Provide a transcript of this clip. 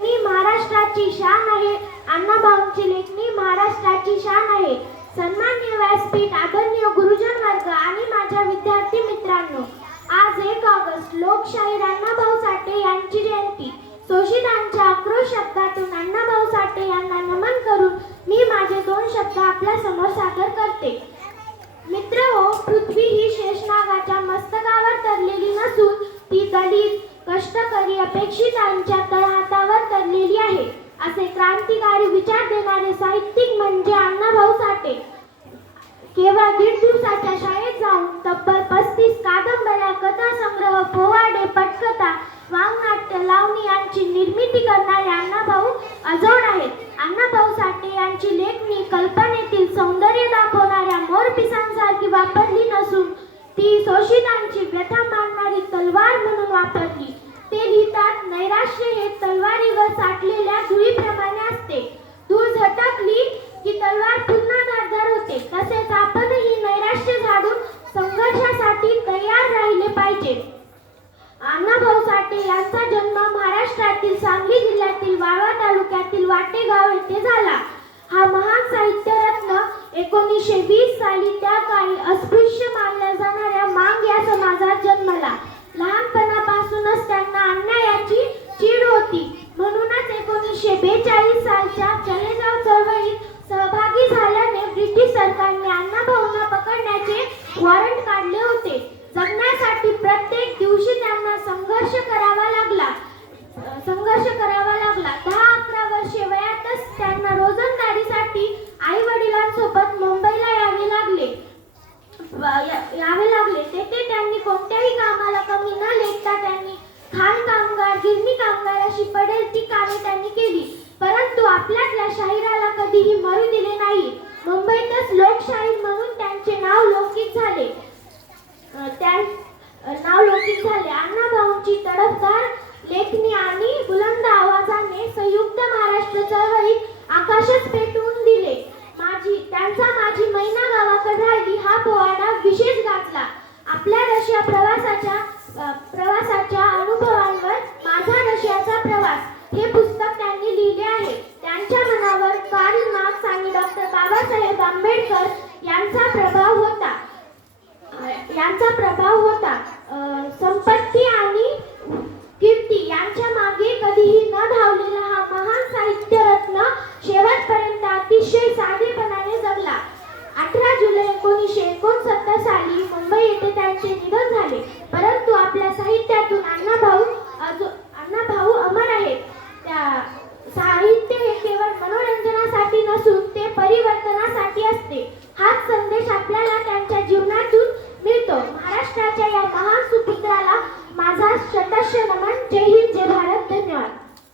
मी महाराष्ट्राची शान आहे. अण्णाभाऊंची लेखणी महाराष्ट्राची शान आहे. सन्माननीय व्यासपीठ, आदरणीय गुरुजन वर्ग आणि माझ्या विद्यार्थी मित्रांनो, आज 1 ऑगस्ट लोकशाहीर अण्णाभाऊ साठे यांची जयंती. शोषितांच्या आक्रोश शब्दातून अण्णाभाऊ साठे यांना नमन करून मी माझे 2 शब्द आपल्या समोर सादर करते. मित्रहो, पृथ्वी ही शेषनागाच्या मस्तकावर तरलेली नसून ती दलित, कष्टकरी, अपेक्षितांच्या तळहातावर तरलेली आहे, असे क्रांतिकारी विचार देणारे साहित्यिक म्हणजे अण्णाभाऊ साठे. केवळ 1.5 दिवसाच्या शाळेत जाऊन तब्बल 35 कादंबऱ्या, कथासंग्रह, पोवाडे, पटकथा, वाङ्नाट्य, लावणी यांची निर्मिती करणारे अण्णाभाऊ अजोड आहेत. अण्णाभाऊ साठे यांची लेखणी कल्पनेतील सौंदर्य दाखवणाऱ्या मोरपिसांसारखी वापरली नसून ती शोषितांची व्यथा मांडणारी तलवार म्हणून वापरली. ते लिहितात, नैराश्य हे तलवारीवर साठलेल्या धुळीप्रमाणे असते. धूळ झटकली की तलवार पुन्हा धारदार होते. तसेच आपणही नैराश्य झाडून संघर्षासाठी तयार राहिले पाहिजे. अण्णाभाऊ साठे यांचा जन्म महाराष्ट्रातील सांगली जिल्ह्यातील वाळवा तालुक्यातील वाटेगाव येथे झाला. हा महान साहित्यरत्न 1920 साली त्या काळी अस्पृश्य मानल्या जाणाऱ्या मांग या समाजात जन्मला. लहानपणापासूनच त्यांना अन्यायाची चीड होती. म्हणूनच 1942 सालच्या चले जाव चळवळीत सहभागी झाल्याने ब्रिटिश सरकारने अण्णाभाऊंना पकडण्याचे वॉरंट काढले होते. जगण्यासाठी प्रत्येक दिवशी त्यांना संघर्ष करावा लागला. 10-11 वर्षे वयातच त्यांना रोजंदारीसाठी आई वडिलांसोबत मुंबईला यावे लागले. तेथे त्यांनी कोणत्याही कामाला कमी न लेखता त्यांनी खाण कामगार, गिरणी कामगार अशी पडेल ती कामे त्यांनी केली. परंतु आपल्यातल्या शाहिराला कधीही मरू दिले नाही. मुंबईतच लोकशाहीर म्हणून त्यांचे नाव लौकिक झाले. अण्णाभाऊंची तडफदार लेखणी आणि बुलंद आवाजाने संयुक्त महाराष्ट्र चळवळीत आकाशच पेटवून दिले. त्यांचा माझी मैना गावाकडे राहिली हा पोवाडा विशेष गाजला. आपल्या रशिया प्रवासाच्या अनुभवांवर माझा रशियाचा प्रवास हे पुस्तक त्यांनी लिहिले आहे. त्यांच्या मनावर कार्ल मार्क्स आणि डॉक्टर बाबासाहेब आंबेडकर यांचा प्रभाव होता. संपत्ती आणि कीर्ती यांच्या मागे कधीही न